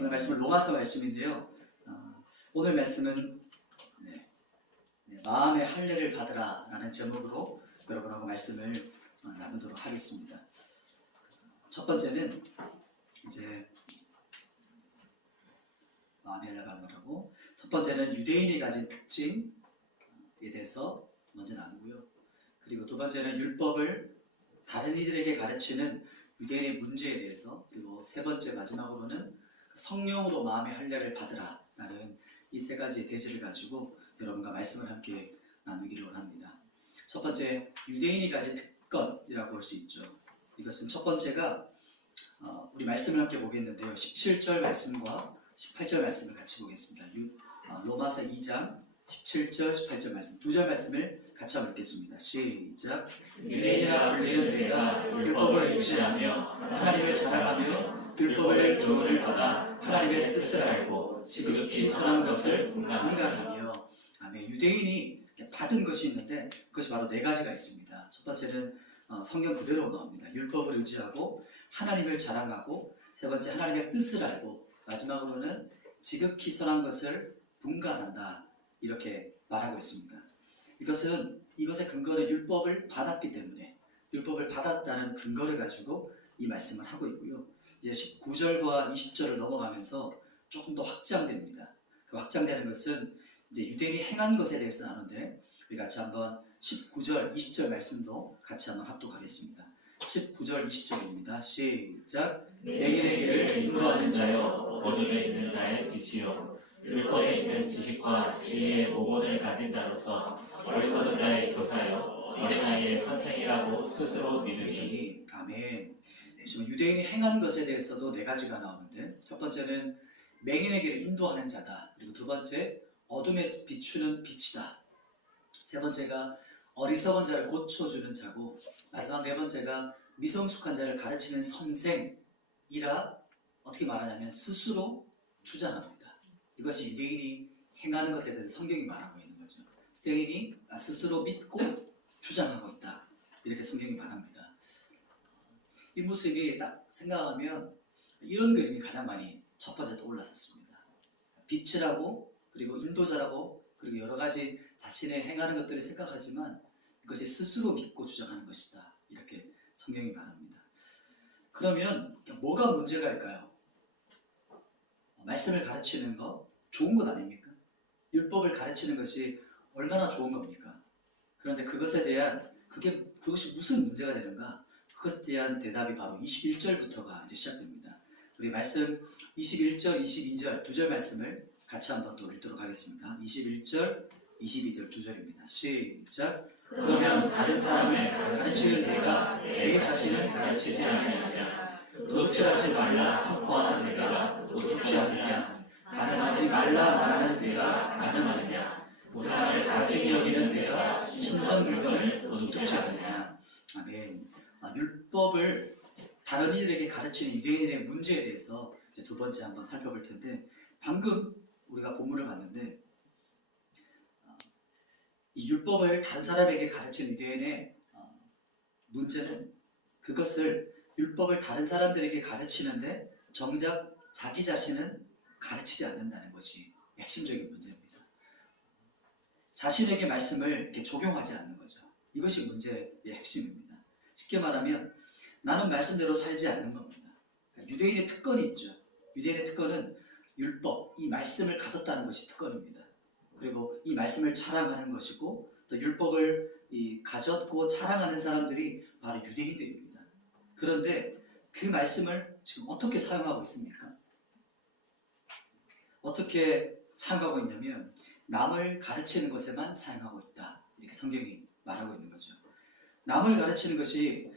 오늘 말씀은 로마서 말씀인데요. 오늘 말씀은 마음의 할례를 받으라 라는 제목으로 여러분하고 말씀을 나누도록 하겠습니다. 첫 번째는 이제 마음의 할례를 받으라고, 첫 번째는 유대인이 가진 특징에 대해서 먼저 나누고요. 그리고 두 번째는 율법을 다른 이들에게 가르치는 유대인의 문제에 대해서, 그리고 세 번째 마지막으로는 성령으로 마음의 할례를 받으라 라는 이 세 가지의 대지를 가지고 여러분과 말씀을 함께 나누기를 원합니다. 첫 번째, 유대인이 가진 특권이라고 볼 수 있죠. 이것은 첫 번째가 우리 말씀을 함께 보겠는데요. 17절 말씀과 18절 말씀을 같이 보겠습니다. 로마서 2장 17절 18절 말씀, 두 절 말씀을 같이 한번 읽겠습니다. 시작. 유대인이라 불리는 내가 율법을 의지하며 하나님을 자랑하며 율법의 교훈을 받아 하나님의 뜻을 알고 지극히 선한 것을 분간하며. 아멘. 유대인이 받은 것이 있는데 그것이 바로 네 가지가 있습니다. 첫 번째는 성경 그대로 나옵니다. 율법을 의지하고 하나님을 자랑하고, 세 번째 하나님의 뜻을 알고, 마지막으로는 지극히 선한 것을 분간한다, 이렇게 말하고 있습니다. 이것의 근거는 율법을 받았기 때문에, 율법을 받았다는 근거를 가지고 이 말씀을 하고 있고요. 이제 19절과 20절을 넘어가면서 조금 더 확장됩니다. 그 확장되는 것은 이제 유대인이 행한 것에 대해서 나누는데, 우리 같이 한번 19절, 20절 말씀도 같이 한번 합독하겠습니다. 19절, 20절입니다. 시작. 내게 길을 인도하는 자여, 어둠에 있는 자의 빛이요, 율법에 있는 지식과 진리의 모본을 가진 자로서 어리석은 자의 교사여, 어린아이의 선생이라고 스스로 믿으니. 아멘. 유대인이 행한 것에 대해서도 네 가지가 나오는데, 첫 번째는 맹인의 길을 인도하는 자다. 그리고 두 번째, 어둠에 비추는 빛이다. 세 번째가 어리석은 자를 고쳐주는 자고, 마지막 네 번째가 미성숙한 자를 가르치는 선생이라 어떻게 말하냐면 스스로 주장합니다. 이것이 유대인이 행하는 것에 대해서 성경이 말하고 있는 거죠. 유대인이 스스로 믿고 주장하고 있다, 이렇게 성경이 말합니다. 이 모습이 딱 생각하면 이런 그림이 가장 많이 첫 번째 떠올랐었습니다. 빛이라고, 그리고 인도자라고, 그리고 여러 가지 자신의 행하는 것들을 생각하지만 이것이 스스로 믿고 주장하는 것이다, 이렇게 성경이 말합니다. 그러면 뭐가 문제가일까요? 말씀을 가르치는 거 좋은 것 아닙니까? 율법을 가르치는 것이 얼마나 좋은 겁니까? 그런데 그것이 무슨 문제가 되는가? 그것에 대한 대답이 바로 21절부터가 이제 시작됩니다. 우리 말씀 21절, 22절 두 절 말씀을 같이 한번 또 읽도록 하겠습니다. 21절, 22절 두 절입니다. 시작. 그러면 다른 사람을 가르치는 내가 내 자신을 가르치지 아니하느냐? 도둑질하지 말라 선포하는 내가 도둑질하느냐? 가늠하지 말라 말하는 내가 가늠하느냐? 우상을 가증히 여기는 내가 신선 물건을 도둑질하느냐? 아멘. 율법을 다른 이들에게 가르치는 유대인의 문제에 대해서 이제 두 번째 한번 살펴볼 텐데, 방금 우리가 본문을 봤는데 이 율법을 다른 사람에게 가르치는 유대인의 문제는, 그것을 율법을 다른 사람들에게 가르치는데 정작 자기 자신은 가르치지 않는다는 것이 핵심적인 문제입니다. 자신에게 말씀을 이렇게 적용하지 않는 거죠. 이것이 문제의 핵심입니다. 쉽게 말하면 나는 말씀대로 살지 않는 겁니다. 그러니까 유대인의 특권이 있죠. 유대인의 특권은 율법, 이 말씀을 가졌다는 것이 특권입니다. 그리고 이 말씀을 자랑하는 것이고, 또 율법을 가졌고 자랑하는 사람들이 바로 유대인들입니다. 그런데 그 말씀을 지금 어떻게 사용하고 있습니까? 어떻게 사용하고 있냐면 남을 가르치는 것에만 사용하고 있다, 이렇게 성경이 말하고 있는 거죠. 남을 가르치는 것이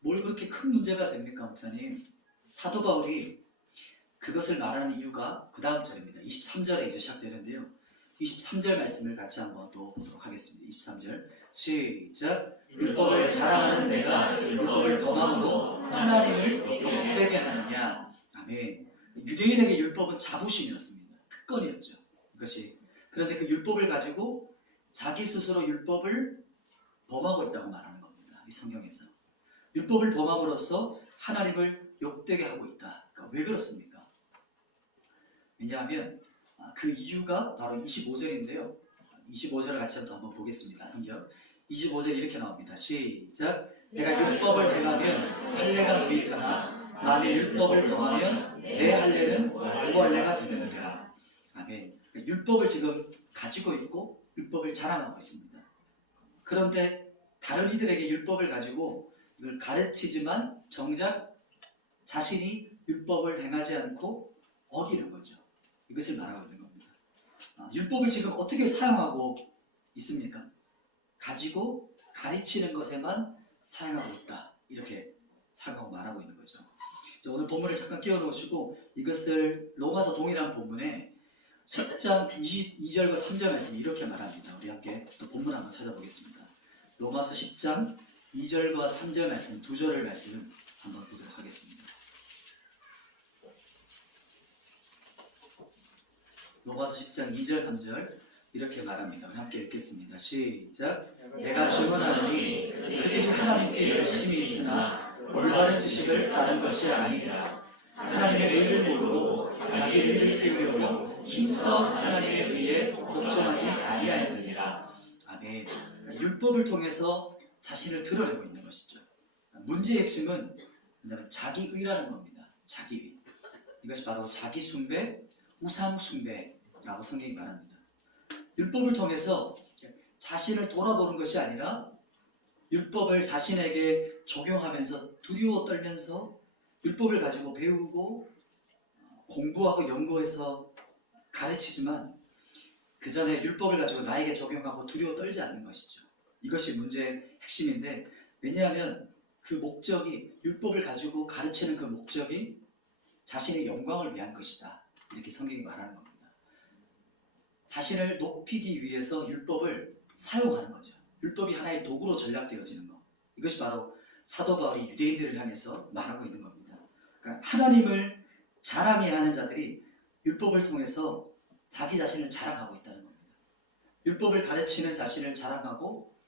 뭘 그렇게 큰 문제가 됩니까, 목사님? 사도 바울이 그것을 말하는 이유가 그 다음 절입니다. 23절에 이제 시작되는데요. 23절 말씀을 같이 한번 또 보도록 하겠습니다. 23절 시작. 율법을 자랑하는 내가 율법을 범함으로 하나님을 욕되게 하느냐? 아멘. 유대인에게 율법은 자부심이었습니다. 특권이었죠. 이것이. 그런데 그 율법을 가지고 자기 스스로 율법을 범하고 있다고 말하는 겁니다. 이 성경에서. 율법을 범함으로써 하나님을 욕되게 하고 있다. 그러니까 왜 그렇습니까? 왜냐하면 그 이유가 바로 25절인데요. 25절을 같이 한번 보겠습니다. 성경 25절 이렇게 나옵니다. 시작. 내가 율법을 행하면 할례가 무익하나 만일 율법을 범하면 내 할례는 무할례가 되느니라. 아멘. 그러니까 율법을 지금 가지고 있고 율법을 자랑하고 있습니다. 그런데 다른 이들에게 율법을 가지고 이걸 가르치지만 정작 자신이 율법을 행하지 않고 어기는 거죠. 이것을 말하고 있는 겁니다. 율법을 지금 어떻게 사용하고 있습니까? 가지고 가르치는 것에만 사용하고 있다. 이렇게 사용하고 말하고 있는 거죠. 오늘 본문을 잠깐 끼워 놓으시고 이것을 로마서 동일한 본문에 10장 22절과 3절 말씀이 이렇게 말합니다. 우리 함께 또 본문 한번 찾아보겠습니다. 로마서 10장 2절과 3절 말씀, 두 절을 말씀을 한번 보도록 하겠습니다. 로마서 10장 2절 3절 이렇게 말합니다. 우리 함께 읽겠습니다. 시작. 내가 증언하노니 그들이 하나님께 열심히 있으나 올바른 지식을 따른 것이 아니니라. 하나님의 의를 모르고 자기 의를 세우려고 힘써 하나님의 의에 복종하지 아니하였느니라. 아멘. 그러니까 율법을 통해서 자신을 드러내고 있는 것이죠. 문제의 핵심은 자기의라는 겁니다. 자기의. 이것이 바로 자기 숭배, 우상 숭배라고 성경이 말합니다. 율법을 통해서 자신을 돌아보는 것이 아니라 율법을 자신에게 적용하면서 두려워 떨면서 율법을 가지고 배우고 공부하고 연구해서 가르치지만 그 전에 율법을 가지고 나에게 적용하고 두려워 떨지 않는 것이죠. 이것이 문제의 핵심인데, 왜냐하면 그 목적이, 율법을 가지고 가르치는 그 목적이 자신의 영광을 위한 것이다. 이렇게 성경이 말하는 겁니다. 자신을 높이기 위해서 율법을 사용하는 거죠. 율법이 하나의 도구로 전락되어지는 것. 이것이 바로 사도 바울이 유대인들을 향해서 말하고 있는 겁니다. 그러니까 하나님을 자랑해야 하는 자들이 율법을 통해서 자기 자신을 자랑하고 있다는 겁니다. 율법을 가르치는 자신을 자랑하고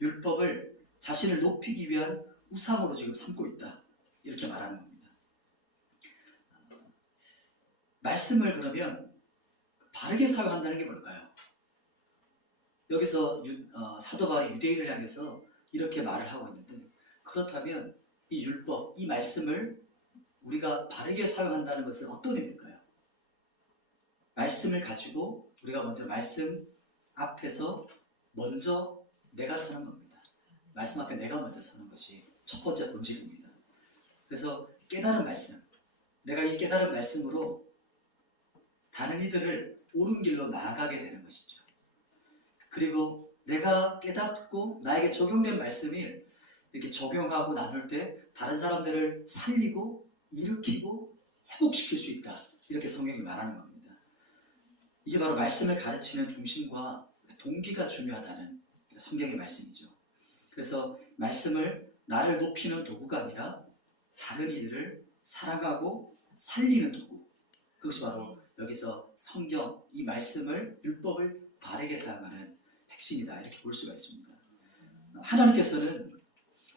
율법을 자신을 높이기 위한 우상으로 지금 삼고 있다. 이렇게 말하는 겁니다. 말씀을 그러면 바르게 사용한다는 게 뭘까요? 여기서 사도 바울이 유대인을 향해서 이렇게 말을 하고 있는데, 그렇다면 이 율법, 이 말씀을 우리가 바르게 사용한다는 것은 어떤 의미일까요? 말씀을 가지고 우리가 먼저 말씀 앞에서 먼저 내가 서는 겁니다. 말씀 앞에 내가 먼저 서는 것이 첫 번째 본질입니다. 그래서 깨달은 말씀, 내가 이 깨달은 말씀으로 다른 이들을 옳은 길로 나아가게 되는 것이죠. 그리고 내가 깨닫고 나에게 적용된 말씀을 이렇게 적용하고 나눌 때 다른 사람들을 살리고 일으키고 회복시킬 수 있다. 이렇게 성경이 말하는 겁니다. 이게 바로 말씀을 가르치는 중심과 동기가 중요하다는 성경의 말씀이죠. 그래서 말씀을 나를 높이는 도구가 아니라 다른 이들을 사랑하고 살리는 도구. 그것이 바로 여기서 성경, 이 말씀을, 율법을 바르게 사용하는 핵심이다. 이렇게 볼 수가 있습니다. 하나님께서는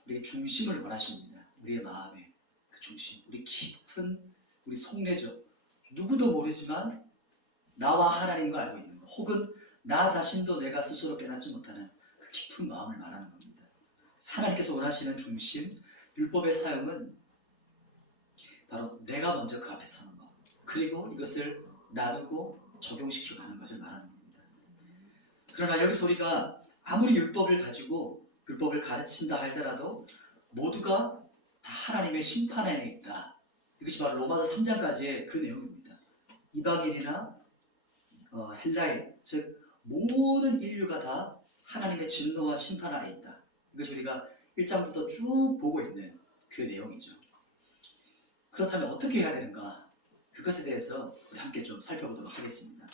우리의 중심을 원하십니다. 우리의 마음의 그 중심, 우리 깊은 우리 속내죠. 누구도 모르지만 나와 하나님과 알고 있는 것, 혹은 나 자신도 내가 스스로 깨닫지 못하는 그 깊은 마음을 말하는 겁니다. 하나님께서 원하시는 중심, 율법의 사용은 바로 내가 먼저 그 앞에 서는 것, 그리고 이것을 나누고 적용시켜 가는 것을 말하는 겁니다. 그러나 여기서 우리가 아무리 율법을 가지고 율법을 가르친다 할지라도 모두가 다 하나님의 심판 안에 있다. 이것이 바로 로마서 3장까지의 그 내용입니다. 이방인이나 헬라인, 즉 모든 인류가 다 하나님의 진노와 심판 아래 있다. 이것이 우리가 1장부터 쭉 보고 있는 그 내용이죠. 그렇다면 어떻게 해야 되는가? 그것에 대해서 우리 함께 좀 살펴보도록 하겠습니다.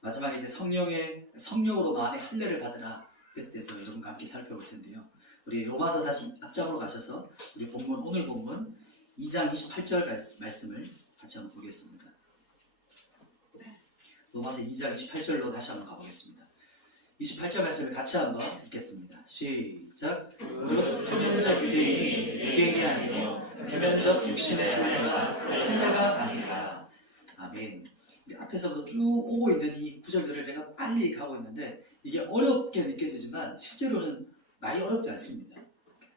마지막에 이제 성령으로 마음의 할례를 받으라. 그것에 대해서 여러분과 함께 살펴볼 텐데요. 우리 로마서 다시 앞장으로 가셔서 우리 본문, 오늘 본문 2장 28절 말씀을 같이 한번 보겠습니다. 로마서 2장 28절로 다시 한번 가보겠습니다. 28절 말씀을 같이 한번 읽겠습니다. 시작. 무릇 표면적 유대인이 유대인이 아니요 표면적 육신의 할례가 할례가 아니라. 아멘. 앞에서부터 쭉 오고 있는 이 구절들을 제가 빨리 가고 있는데 이게 어렵게 느껴지지만 실제로는 많이 어렵지 않습니다.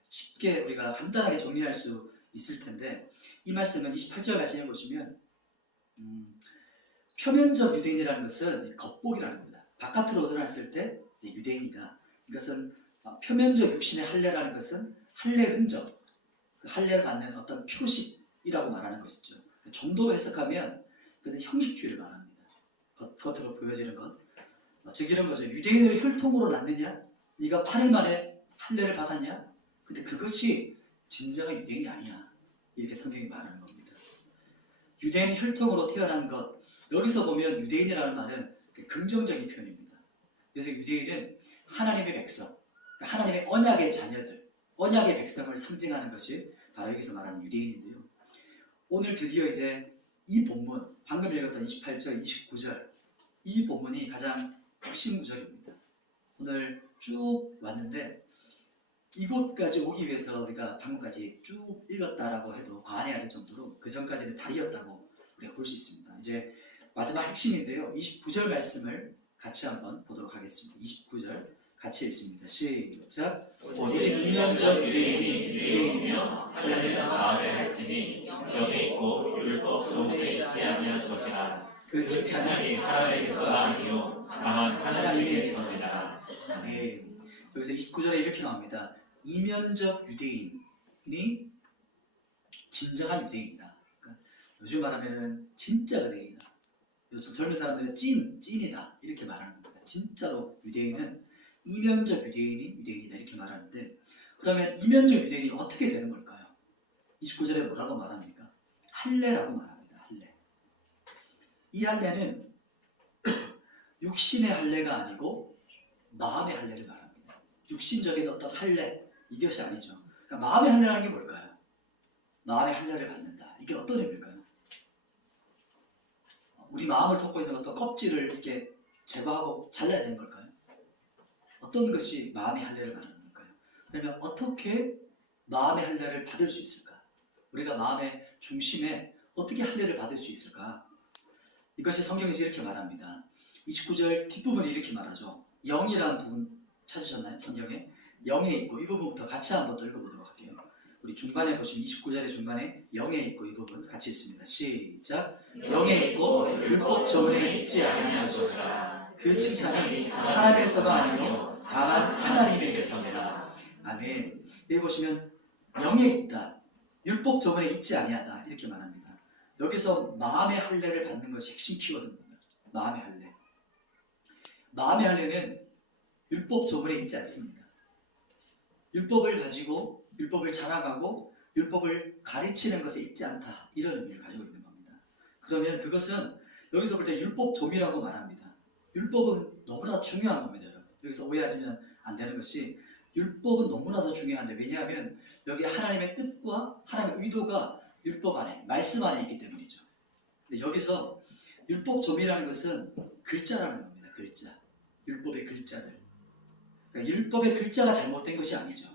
쉽게 우리가 간단하게 정리할 수 있을 텐데 이 말씀은 28절 말씀해 보시면 표면적 유대인이라는 것은 겉보기라는 겁니다. 바깥으로 드러났을 때 이제 유대인이다. 이것은 표면적 육신의 할례라는 것은 할례 흔적, 그 할례를 받는 어떤 표식이라고 말하는 것이죠. 좀 더 해석하면 그것은 형식주의를 말합니다. 겉으로 보여지는 것. 즉 이런 거죠. 유대인을 혈통으로 낳느냐? 네가 8일 만에 할례를 받았냐? 근데 그것이 진정한 유대인이 아니야. 이렇게 성경이 말하는 겁니다. 유대인의 혈통으로 태어난 것. 여기서 보면 유대인이라는 말은 긍정적인 표현입니다. 그래서 유대인은 하나님의 백성, 하나님의 언약의 자녀들, 언약의 백성을 상징하는 것이 바로 여기서 말하는 유대인인데요. 오늘 드디어 이제 이 본문, 방금 읽었던 28절, 29절 이 본문이 가장 핵심 구절입니다. 오늘 쭉 왔는데 이곳까지 오기 위해서 우리가 방금까지 쭉 읽었다라고 해도 과언이 아닐 정도로 그 전까지는 다리였다고 우리가 볼 수 있습니다. 이제 마지막 핵심인데요. 29절 말씀을 같이 한번 보도록 하겠습니다. 29절 같이 읽습니다. 시작. 오직 이면적 유대인이 유대인이며 할례는 마음에 할지니 영에 있고 율법 조문에 있지 아니할 것이라. 그 칭찬이 사람에게서가 아니요 다만 하나님에게서니라. 네. 여기서 29절에 이렇게 나옵니다. 이면적 유대인이 진정한 유대인이다. 그러니까 요즘 말하면 진짜 유대인이다. 요즘 젊은 사람들은 찐이다 이렇게 말하는 겁니다. 진짜로 유대인은 이면적 유대인이 유대인이다 이렇게 말하는데 그러면 이면적 유대인이 어떻게 되는 걸까요? 29절에 뭐라고 말합니까? 할례라고 말합니다. 할례. 이 할례는 육신의 할례가 아니고 마음의 할례를 말합니다. 육신적인 어떤 할례 이것이 아니죠. 그러니까 마음의 할례라는 게 뭘까요? 마음의 할례를 갖는다. 이게 어떤 의미일까요? 우리 마음을 덮고 있는 어떤 껍질을 이렇게 제거하고 잘라야 되는 걸까요? 어떤 것이 마음의 할례를 말하는 걸까요? 그러면 어떻게 마음의 할례를 받을 수 있을까? 우리가 마음의 중심에 어떻게 할례를 받을 수 있을까? 이것이 성경에서 이렇게 말합니다. 29절 뒷부분이 이렇게 말하죠. 영이라는 부분 찾으셨나요? 성경에? 영에 있고 이 부분부터 같이 한번 더 읽어보도록 할게요. 우리 중간에 보시면 29절의 중간에 영에 있고 이 부분 같이 읽습니다. 시작. 영에 있고 율법 조문에 있지 아니할 것이라. 그 칭찬이 사람에서가 아니요 다만 하나님에게서니라. 아멘. 여기 보시면 영에 있다. 율법 조문에 있지 아니하다 이렇게 말합니다. 여기서 마음의 할례를 받는 것이 핵심 키워드입니다. 마음의 할례. 마음의 할례는 율법 조문에 있지 않습니다. 율법을 가지고 율법을 자랑하고 율법을 가르치는 것에 있지 않다 이런 의미를 가지고 있는 겁니다. 그러면 그것은 여기서 볼 때 율법 조미라고 말합니다. 율법은 너무나 중요한 겁니다. 여러분. 여기서 오해하시면 안 되는 것이 율법은 너무나도 중요한데 왜냐하면 여기 하나님의 뜻과 하나님의 의도가 율법 안에 말씀 안에 있기 때문이죠. 근데 여기서 율법 조미라는 것은 글자라는 겁니다. 글자. 율법의 글자들. 그러니까 율법의 글자가 잘못된 것이 아니죠.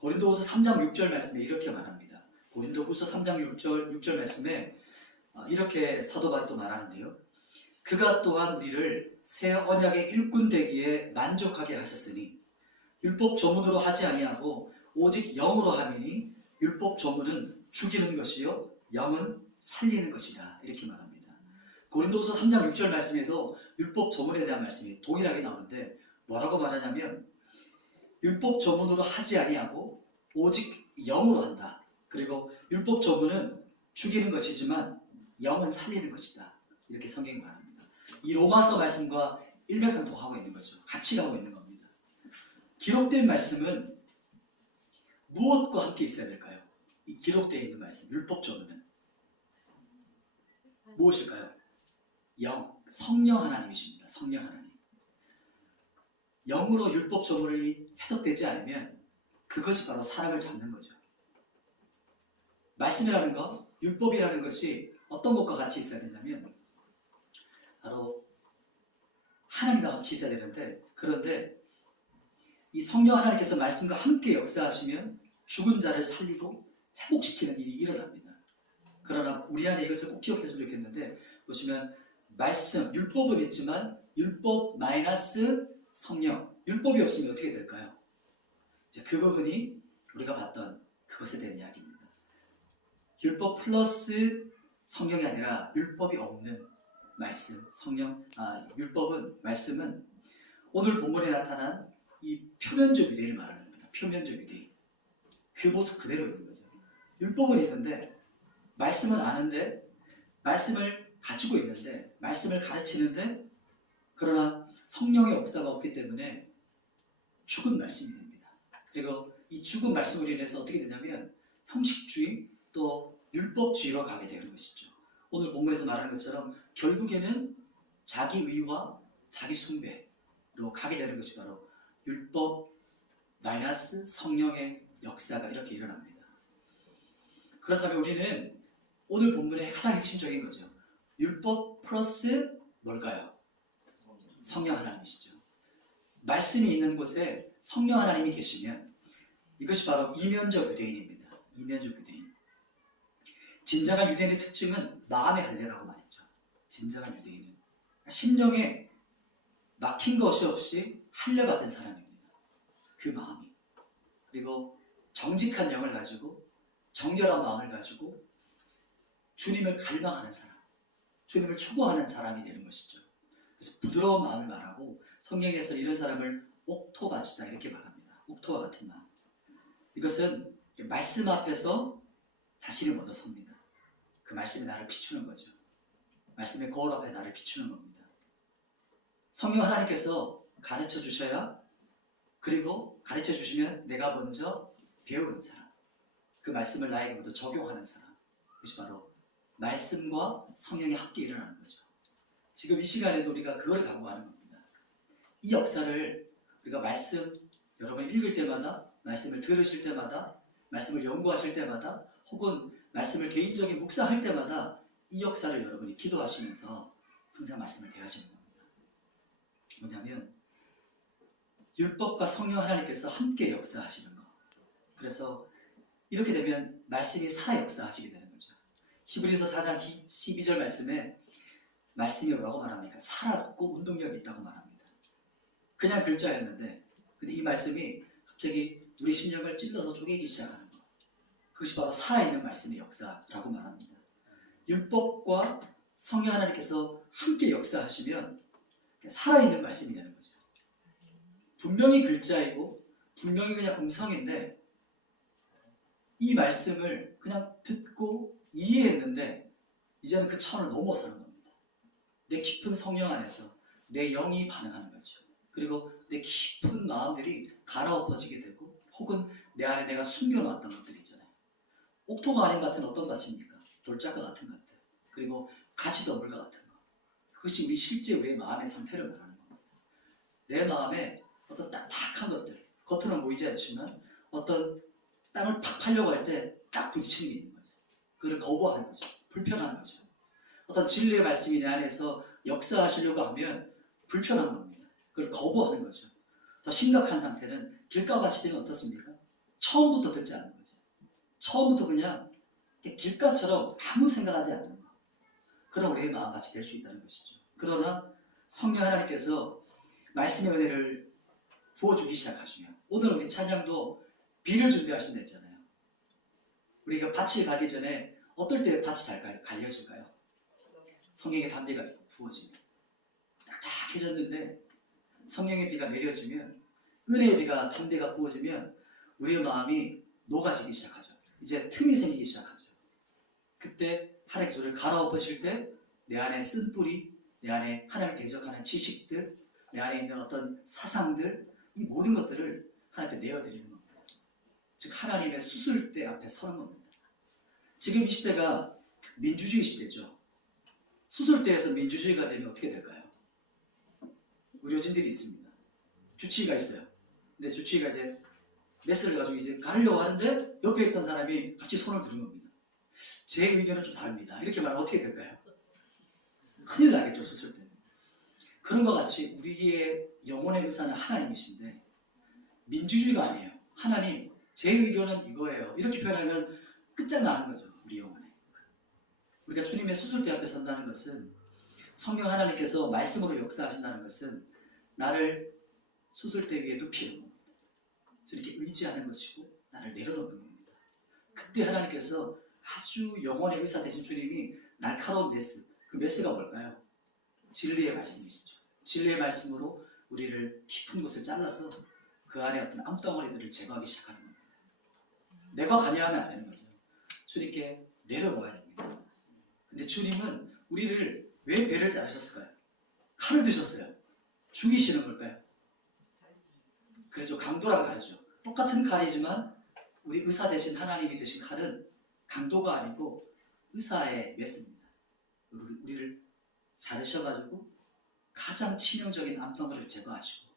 고린도후서 3장 6절 말씀에 이렇게 말합니다. 고린도후서 3장 6절 말씀에 이렇게 사도 바울이 또 말하는데요. 그가 또한 우리를 새 언약의 일꾼 되기에 만족하게 하셨으니 율법 조문으로 하지 아니하고 오직 영으로 함이니 율법 조문은 죽이는 것이요 영은 살리는 것이라 이렇게 말합니다. 고린도후서 3장 6절 말씀에도 율법 조문에 대한 말씀이 동일하게 나오는데 뭐라고 말하냐면 율법 조문으로 하지 아니하고 오직 영으로 한다. 그리고 율법 조문은 죽이는 것이지만 영은 살리는 것이다. 이렇게 성경이 말합니다. 이 로마서 말씀과 일맥상통하고 있는 거죠. 같이 가고 있는 겁니다. 기록된 말씀은 무엇과 함께 있어야 될까요? 이 기록되어 있는 말씀, 율법 조문은 무엇일까요? 영, 성령 하나님이십니다. 성령 하나님. 영으로 율법 조문이 해석되지 않으면 그것이 바로 사람을 잡는 거죠. 말씀이라는 것, 율법이라는 것이 어떤 것과 같이 있어야 되냐면 바로 하나님과 같이 있어야 되는데 그런데 이 성령 하나님께서 말씀과 함께 역사하시면 죽은 자를 살리고 회복시키는 일이 일어납니다. 그러나 우리 안에 이것을 꼭 기억했으면 좋겠는데 보시면 말씀, 율법은 있지만 율법 마이너스 성령, 율법이 없으면 어떻게 될까요? 이제 그 부분이 우리가 봤던 그것에 대한 이야기입니다. 율법 플러스 성령이 아니라 율법이 없는 말씀, 율법은, 말씀은 오늘 본문에 나타난 이 표면적 유대인을 말하는 겁니다. 표면적 유대인. 그 모습 그대로 있는 거죠. 율법은 있는데 말씀은 아는데 말씀을 가지고 있는데 말씀을 가르치는데 그러나 성령의 역사가 없기 때문에 죽은 말씀이 됩니다. 그리고 이 죽은 말씀으로 인해서 어떻게 되냐면 형식주의 또 율법주의로 가게 되는 것이죠. 오늘 본문에서 말하는 것처럼 결국에는 자기의와 자기 숭배로 가게 되는 것이 바로 율법 마이너스 성령의 역사가 이렇게 일어납니다. 그렇다면 우리는 오늘 본문의 가장 핵심적인 거죠. 율법 플러스 뭘까요? 성령 하나님이시죠. 말씀이 있는 곳에 성령 하나님이 계시면 이것이 바로 이면적 유대인입니다. 이면적 유대인. 진정한 유대인의 특징은 마음의 할례라고 말했죠. 진정한 유대인은 심령에 막힌 것이 없이 할례받은 사람입니다. 그 마음이. 그리고 정직한 영을 가지고 정결한 마음을 가지고 주님을 갈망하는 사람, 주님을 추구하는 사람이 되는 것이죠. 그래서 부드러운 마음을 말하고 성경에서 이런 사람을 옥토바치다 이렇게 말합니다. 옥토와 같은 마음. 이것은 말씀 앞에서 자신을 얻어 섭니다. 그 말씀이 나를 비추는 거죠. 말씀의 거울 앞에 나를 비추는 겁니다. 성령 하나님께서 가르쳐 주셔야 그리고 가르쳐 주시면 내가 먼저 배우는 사람, 그 말씀을 나에게 먼저 적용하는 사람, 그것이 바로 말씀과 성령이 함께 일어나는 거죠. 지금 이 시간에도 우리가 그걸 강구하는 겁니다. 이 역사를 우리가 말씀 여러분이 읽을 때마다, 말씀을 들으실 때마다, 말씀을 연구하실 때마다, 혹은 말씀을 개인적인 묵상할 때마다 이 역사를 여러분이 기도하시면서 항상 말씀을 대하시는 겁니다. 뭐냐면 율법과 성령 하나님께서 함께 역사하시는 것. 그래서 이렇게 되면 말씀이 살아 역사하시게 되는 거죠. 히브리서 4장 12절 말씀이 뭐라고 말합니까? 살았고 운동력이 있다고 말합니다. 그냥 글자였는데 근데 이 말씀이 갑자기 우리 심령을 찔러서 쪼개기 시작하는 것. 그것이 바로 살아있는 말씀의 역사라고 말합니다. 율법과 성령 하나님께서 함께 역사하시면 살아있는 말씀이 되는 거죠. 분명히 글자이고 분명히 그냥 음성인데 이 말씀을 그냥 듣고 이해했는데 이제는 그 차원을 넘어서는 겁니다. 내 깊은 성령 안에서 내 영이 반응하는 거죠. 그리고 내 깊은 마음들이 갈아엎어지게 되고 혹은 내 안에 내가 숨겨놨던 것들이 있잖아요. 옥토가 아닌 같은 어떤 가치입니까? 돌짝과 같은 것들. 그리고 가시더물과 같은 것. 그것이 우리 실제 우리의 마음의 상태를 말하는 겁니다. 내 마음에 어떤 딱딱한 것들, 겉으로는 보이지 않지만 어떤 땅을 팍 파려고 할 때 딱 부딪히는 게 있는 거죠. 그걸 거부하는 거죠. 불편한 거죠. 어떤 진리의 말씀이 내 안에서 역사하시려고 하면 불편한 겁니다. 그걸 거부하는 거죠. 더 심각한 상태는 길가 가실 때는 어떻습니까? 처음부터 듣지 않는 거죠. 처음부터 그냥 길가처럼 아무 생각하지 않는 거. 그럼 우리의 마음같이 될 수 있다는 것이죠. 그러나 성령 하나님께서 말씀의 은혜를 부어주기 시작하시면 오늘 우리 찬양도 비를 준비하신다 했잖아요. 우리가 밭을 가기 전에 어떨 때 밭이 잘 갈려질까요? 성령의 담비가 부어지면 딱딱해졌는데 성령의 비가 내려지면 은혜의 비가 담비가 부어지면 우리의 마음이 녹아지기 시작하죠. 이제 틈이 생기기 시작하죠. 그때 하나님께서 우리를 갈아엎으실 때 내 안에 쓴 뿌리, 내 안에 하나님을 대적하는 지식들, 내 안에 있는 어떤 사상들, 이 모든 것들을 하나님 앞에 내어드리는 겁니다. 즉 하나님의 수술대 앞에 서는 겁니다. 지금 이 시대가 민주주의 시대죠. 수술대에서 민주주의가 되면 어떻게 될까요? 의료진들이 있습니다. 주치의가 있어요. 근데 주치의가 이제 메스를 가지고 이제 가르려고 하는데 옆에 있던 사람이 같이 손을 드는 겁니다. 제 의견은 좀 다릅니다. 이렇게 말하면 어떻게 될까요? 큰일 나겠죠, 수술대. 그런 것 같이 우리의 영혼의 의사는 하나님이신데 민주주의가 아니에요. 하나님, 제 의견은 이거예요. 이렇게 표현하면 끝장나는 거죠. 우리 영혼에. 우리가 주님의 수술대 앞에 선다는 것은 성령 하나님께서 말씀으로 역사하신다는 것은 나를 수술대 위에 눕히는 겁니다. 저렇게 의지하는 것이고 나를 내려놓는 겁니다. 그때 하나님께서 아주 영원의 의사 되신 주님이 날카로운 메스, 그 메스가 뭘까요? 진리의 말씀이시죠. 진리의 말씀으로 우리를 깊은 곳을 잘라서 그 안에 어떤 암덩어리들을 제거하기 시작하는 겁니다. 내가 관여하면 안 되는 거죠. 주님께 내려놓아야 됩니다. 근데 주님은 우리를 왜 배를 자르셨을까요? 칼을 드셨어요. 죽이시는 걸까요? 그렇죠. 강도랑 다르죠. 똑같은 칼이지만 우리 의사 대신 하나님이 드신 칼은 강도가 아니고 의사의 메스입니다. 우리를 자르셔가지고 가장 치명적인 암덩어리를 제거하시고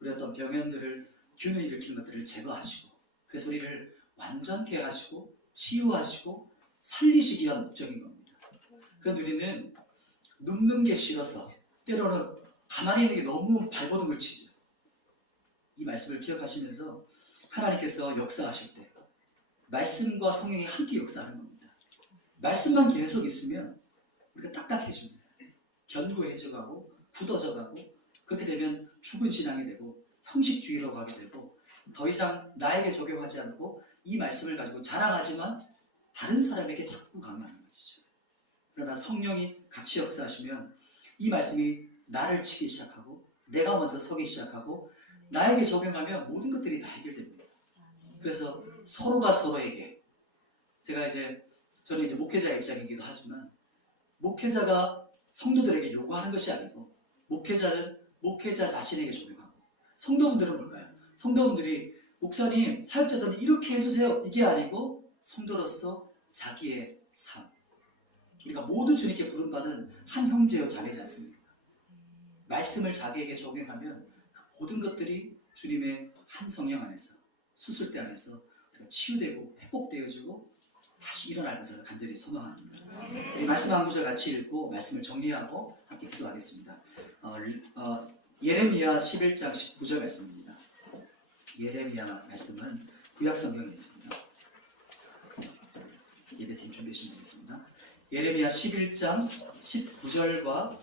우리 어떤 병연들을 균을 일으키는 것들을 제거하시고 그래서 우리를 완전케 하시고 치유하시고 살리시기 위한 목적인 겁니다. 그런데 우리는 눕는 게 싫어서 때로는 가만히 있는 게 너무 발버둥을 치죠. 이 말씀을 기억하시면서 하나님께서 역사하실 때 말씀과 성령이 함께 역사하는 겁니다. 말씀만 계속 있으면 우리가 딱딱해집니다. 견고해져가고 굳어져가고 그렇게 되면 죽은 신앙이 되고 형식주의로 가게 되고 더 이상 나에게 적용하지 않고 이 말씀을 가지고 자랑하지만 다른 사람에게 자꾸 강요하는 것이죠. 그러나 성령이 같이 역사하시면 이 말씀이 나를 치기 시작하고 내가 먼저 서기 시작하고 나에게 적용하면 모든 것들이 다 해결됩니다. 그래서 서로가 서로에게 저는 이제 목회자의 입장이기도 하지만 목회자가 성도들에게 요구하는 것이 아니고 목회자는 목회자 자신에게 적용하고 성도분들은 뭘까요? 성도분들이 목사님, 사역자들은 이렇게 해주세요. 이게 아니고 성도로서 자기의 삶. 우리가 모두 주님께 부름받은 한 형제요 자매지 않습니까? 말씀을 자기에게 적용하면 그 모든 것들이 주님의 한 성령 안에서 수술대 안에서 우리가 치유되고 회복되어지고 다시 일어날 것을 간절히 소망합니다. 이 말씀 한 구절 같이 읽고 말씀을 정리하고 함께 기도하겠습니다. 예레미야 11장 19절 말씀입니다. 예레미야 말씀은 구약 성경에 있습니다. 예배팀 준비해주시면 되겠습니다. 예레미야 11장 19절과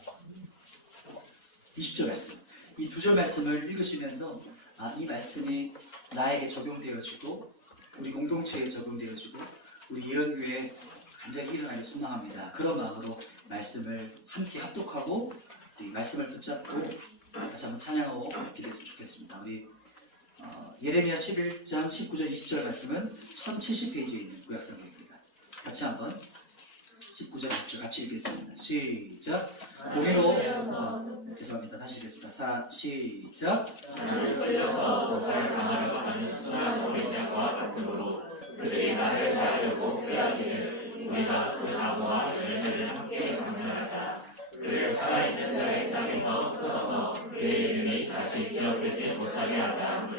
20절 말씀, 이 두 절 말씀을 읽으시면서 이 말씀이 나에게 적용되어지고 우리 공동체에 적용되어지고 우리 예언교회에 간절히 일어나길 소망합니다. 그런 마음으로 말씀을 함께 합독하고 이 말씀을 붙잡고 다시 한번 찬양하고 기도했으면 좋겠습니다. 우리 예레미야 11장 19절 20절 말씀은 1070페이지에 있는 구약성경입니다. 같이 한번 19절 20절 같이 읽겠습니다. 시작. 공의로 죄송합니다. 다시 읽겠습니다. 시작. 나는 끌려서 도살을 당하려고 하는 순한 어린 양과 같으므로 그들이 나를 대하려고 꾀하기를 우리가 그 나무와 열매를 함께 방문하자. 그를 살아있는 자의 땅에서 끊어서 그의 이름이 다시 기억되지 못하게 하자.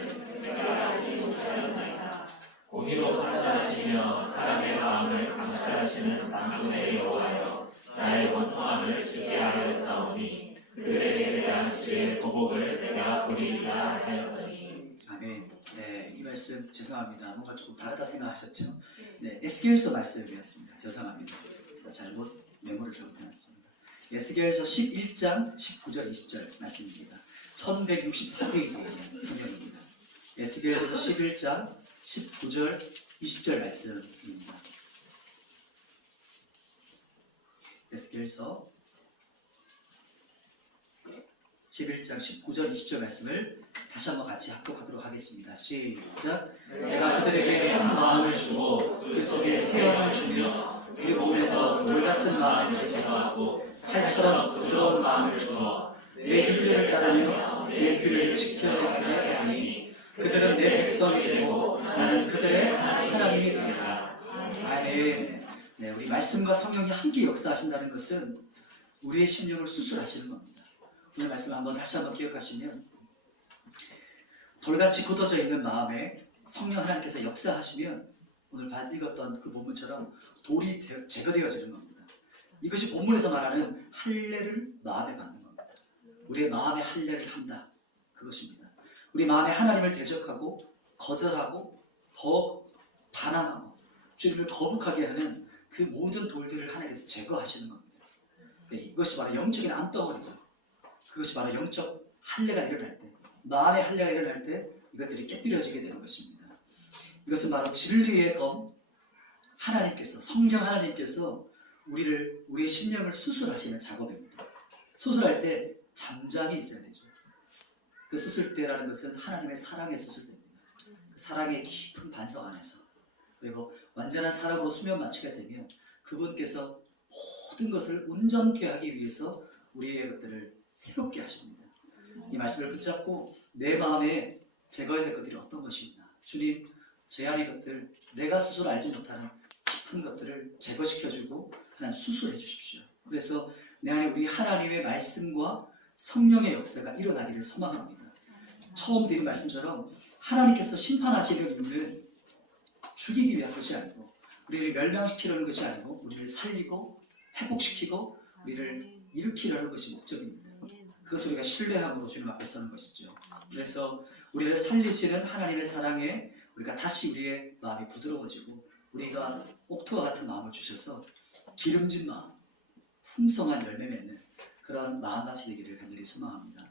내가 알지 못하였나이다. 공의로 판단하시며 사람의 마음을 감찰하시는 만군의 여호와여, 나의 원통함을 주께 알렸사오니 그들에게 대한 주의 보복을 내가 보리리라 하였더니. 아멘. 네, 이 말씀 죄송합니다. 뭔가 조금 다르다 생각하셨죠? 네, 에스겔서 말씀이었습니다. 죄송합니다. 제가 잘못 메모를 잘못해놨습니다. 에스겔서 11장 19절 20절 말씀입니다. 1164페이지에 있는 성경입니다. 에스겔서 11장 19절 20절 말씀입니다. 에스겔서 11장 19절 20절 말씀을 다시 한번 같이 합독하도록 하겠습니다. 시작. 내가 그들에게 한 마음을 주고 그 속에 새 영을 주며 그 몸에서 돌 같은 마음을 제거하고 살처럼 부드러운 마음을 주어 내 율례를 따르며 내 귀를 지켜야 하니 그들은 내 백성이 되고 나는 그들의 하나님이 되리라. 아멘. 네, 우리 말씀과 성령이 함께 역사하신다는 것은 우리의 심령을 수술하시는 겁니다. 오늘 말씀을 다시 한번 기억하시면 돌같이 굳어져 있는 마음에 성령 하나님께서 역사하시면 오늘 읽었던 그 본문처럼 돌이 제거되어지는 겁니다. 이것이 본문에서 말하는 할례를 마음에 받는 겁니다. 우리의 마음에 할례를 한다. 그것입니다. 우리 마음에 하나님을 대적하고 거절하고 더 반항하고 주님을 거북하게 하는 그 모든 돌들을 하나님께서 제거하시는 겁니다. 이것이 바로 영적인 암덩어리죠. 그것이 바로 영적 할례가 일어날 때, 마음의 할례가 일어날 때 이것들이 깨뜨려지게 되는 것입니다. 이것은 바로 진리의 검, 하나님께서, 성령 하나님께서 우리의 심령을 수술하시는 작업입니다. 수술할 때 잠잠이 있어야 되죠. 그 수술대라는 것은 하나님의 사랑의 수술대입니다. 그 사랑의 깊은 반석 안에서, 그리고 완전한 사랑으로 수면 마치게 되면 그분께서 모든 것을 온전케 하기 위해서 우리의 것들을 새롭게 하십니다. 이 말씀을 붙잡고 내 마음에 제거해야 될 것들이 어떤 것이 있나, 주님, 제 안의 것들, 내가 스스로 알지 못하는 깊은 것들을 제거시켜주고 하나님 수술해 주십시오. 그래서 내 안에 우리 하나님의 말씀과 성령의 역사가 일어나기를 소망합니다. 처음 드린 말씀처럼 하나님께서 심판하시는 이유는 죽이기 위한 것이 아니고, 우리를 멸망시키려는 것이 아니고, 우리를 살리고 회복시키고 우리를 일으키려는 것이 목적입니다. 그것을 우리가 신뢰함으로 주님 앞에 서는 것이죠. 그래서 우리를 살리시는 하나님의 사랑에 우리가 다시 우리의 마음이 부드러워지고, 우리가 옥토와 같은 마음을 주셔서 기름진 마음, 풍성한 열매 맺는 그런 마음같이 되기를 간절히 소망합니다.